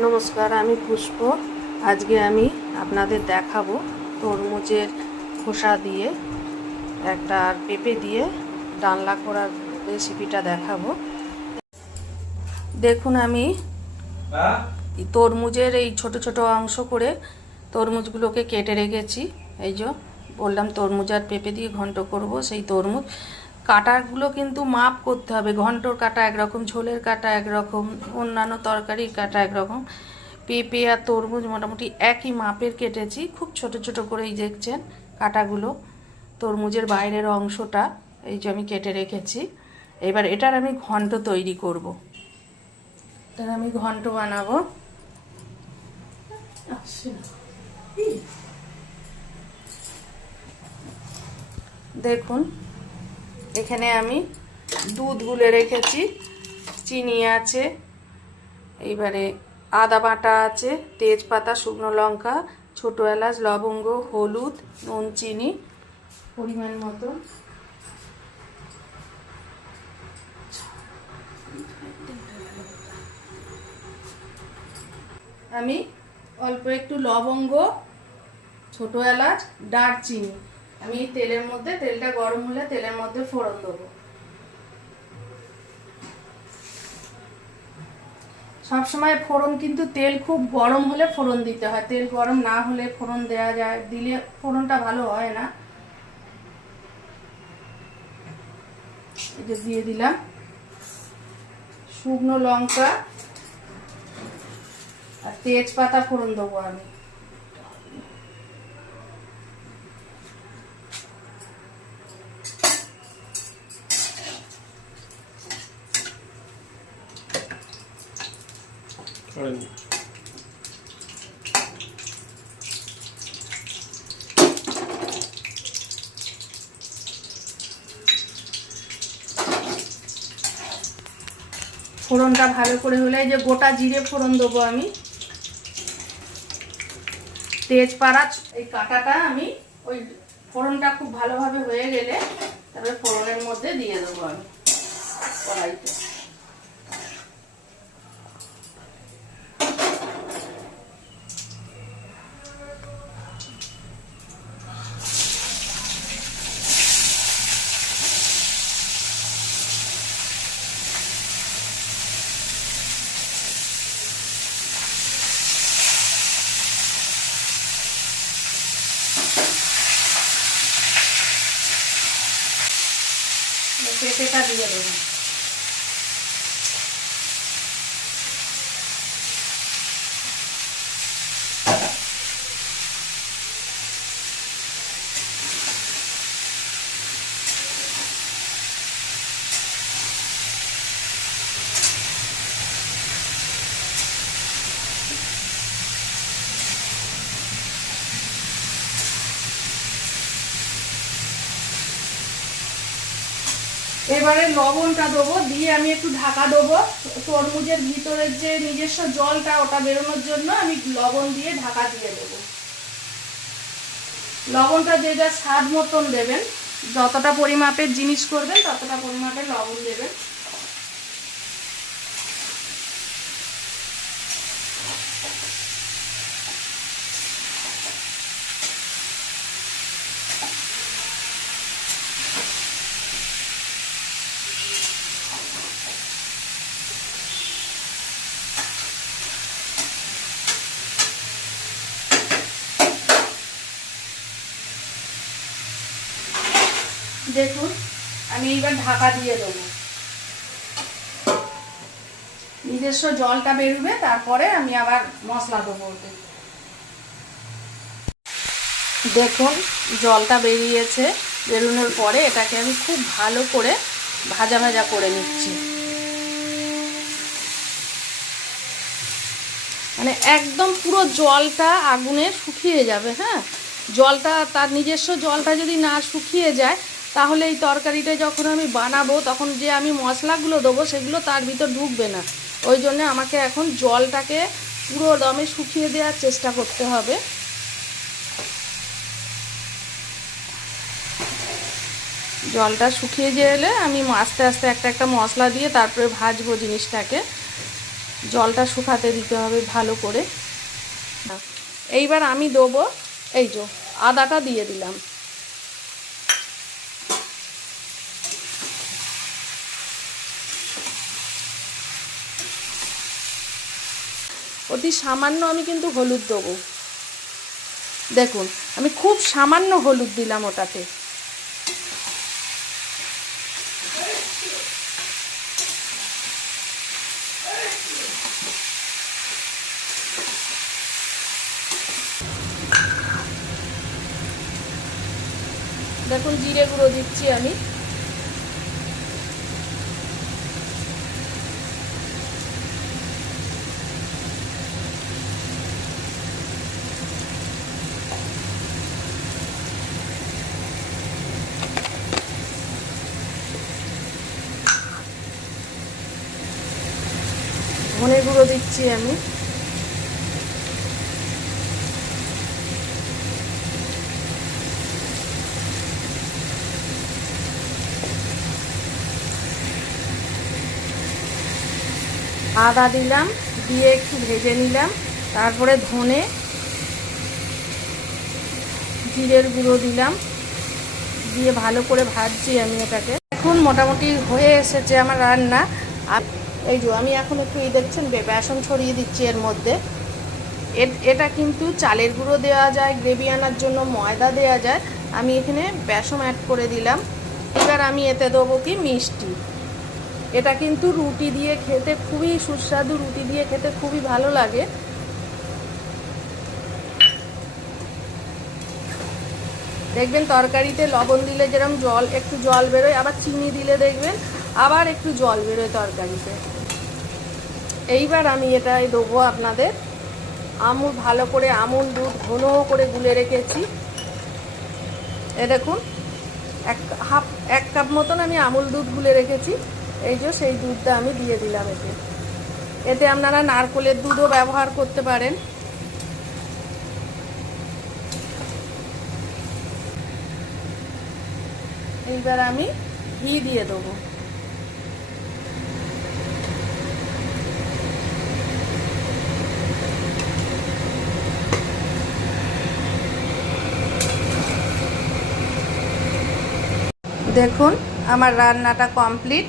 নমস্কার, আমি পুষ্প। আজকে আমি আপনাদের দেখাবো তরমুজের খোসা দিয়ে একটা আর পেঁপে দিয়ে ডালনা করার রেসিপিটা দেখাবো। দেখুন, আমি তরমুজের এই ছোট ছোট অংশ করে তরমুজগুলোকে কেটে রেখেছি। এই যে বললাম তরমুজ আর পেঁপে দিয়ে ঘন্ট করব। সেই তরমুজ কাটাগুলো কিন্তু মাপ করতে হবে। ঘন্টর কাটা একরকম, ঝোলের কাটা একরকম, অন্যান্য তরকারির কাটা একরকম। পেঁপে আর তরমুজ মোটামুটি একই মাপের কেটেছি, খুব ছোট ছোট করেই দেখছেন কাটাগুলো। তরমুজের বাইরের অংশটা এই যে আমি কেটে রেখেছি। এবার এটার আমি ঘন্ট তৈরি করব। এটার আমি ঘন্ট বানাবো। দেখুন, এখানে আমি দুধ গুলে রেখেছি, চিনি আছে, এইবারে আদা বাটা আছে, তেজপাতা, শুকনো লঙ্কা, ছোটো এলাচ, লবঙ্গ, হলুদ, নুন, চিনি পরিমাণ মতো। আমি অল্প একটু লবঙ্গ, ছোটো এলাচ, দারচিনি আমি তেলের মধ্যে, তেলটা গরম হলে তেলের মধ্যে ফোড়ন দেবো। সবসময় ফোড়ন কিন্তু তেল খুব গরম হলে ফোড়ন দিতে হয়, তেল গরম না হলে ফোড়ন দেওয়া যায়, দিলে ফোড়নটা ভালো হয় না। এই যে দিয়ে দিলাম শুকনো লঙ্কা আর তেজপাতা ফোড়ন দেবো আমি। ফোড়নটা ভালো করে হলে যে গোটা জিরে ফোড়ন দেবো আমি। তেজপাতা এই কাঁটাটা আমি ওই ফোড়নটা খুব ভালোভাবে হয়ে গেলে তারপরে ফোড়নের মধ্যে দিয়ে দেবো আমি কড়াইতে। পেঁপেটা দিয়ে দেবো। এবারে লবণটা দেবো, দিয়ে আমি একটু ঢাকা দেবো। তরমুজের ভিতরের যে নিজস্ব জলটা ওটা বেরোনোর জন্য আমি লবণ দিয়ে ঢাকা দিয়ে দেবো। লবণটা যে যা স্বাদ মতন দেবেন, যতটা পরিমাপের জিনিস করবেন ততটা পরিমাপের লবণ দেবেন। দেখুন, আমি এইবার ঢাকা দিয়ে দেবো। নিজস্ব জলটা বেরোবে, তারপরে আমি আবার মশলা দেবো ওতে। দেখুন, জলটা বেরিয়েছে। বেরোনোর পরে এটাকে আমি খুব ভালো করে ভাজা ভাজা করে নিচ্ছি। মানে একদম পুরো জলটা আগুনে শুকিয়ে যাবে। হ্যাঁ, জলটা তার নিজস্ব জলটা যদি না শুকিয়ে যায় তাহলে এই তরকারিটা যখন আমি বানাবো তখন যে আমি মশলাগুলো দেবো সেগুলো তার ভিতর ঢুকবে না। ওই জন্য আমাকে এখন জলটাকে পুরো দমে শুকিয়ে দেওয়ার চেষ্টা করতে হবে। জলটা শুকিয়ে গেলে আমি আস্তে আস্তে একটা একটা মশলা দিয়ে তারপরে ভাজবো জিনিসটাকে। জলটা শুকাতে দিতে হবে ভালো করে। এইবার আমি দেবো এই যে আদাটা দিয়ে দিলাম। অতি সামান্য আমি কিন্তু হলুদ দেবো। দেখুন আমি খুব সামান্য হলুদ দিলাম ওটাতে। দেখুন জিরে গুঁড়ো দিচ্ছি আমি। ধনে গুঁড়ো দিচ্ছি আমি। আদা দিলাম, দিয়ে একটু ভেজে নিলাম। তারপরে ধনে জিরের গুঁড়ো দিলাম, দিয়ে ভালো করে ভাজছি আমি এটাকে। এখন মোটামুটি হয়ে এসেছে আমার রান্না। আর এই যে আমি এখন একটু দেখছেন বেসন ছড়িয়ে দিচ্ছি এর মধ্যে। এটা কিন্তু চালের গুঁড়ো দেওয়া যায়, গ্রেভি আনার জন্য ময়দা দেওয়া যায়। আমি এখানে বেসন অ্যাড করে দিলাম। এবার আমি এতে দেবো কি মিষ্টি। এটা কিন্তু রুটি দিয়ে খেতে খুবই সুস্বাদু, রুটি দিয়ে খেতে খুবই ভালো লাগে। দেখবেন তরকারিতে লবণ দিলে যেরকম একটু জল বেরোয়, আবার চিনি দিলে দেখবেন আবার একটু জল বেরোয় তরকারিতে। এইবার আমি এটাই দেবো আপনাদের আমুল, ভালো করে আমুল দুধ ঘন করে গুলে রেখেছি। এ দেখুন এক কাপ মতন আমি আমুল দুধ গুলে রেখেছি। এই যে সেই দুধটা আমি দিয়ে দিলাম এতে আপনারা নারকেলের দুধও ব্যবহার করতে পারেন। এইবার আমি ঘি দিয়ে দেবো। দেখুন আমার রান্নাটা কমপ্লিট।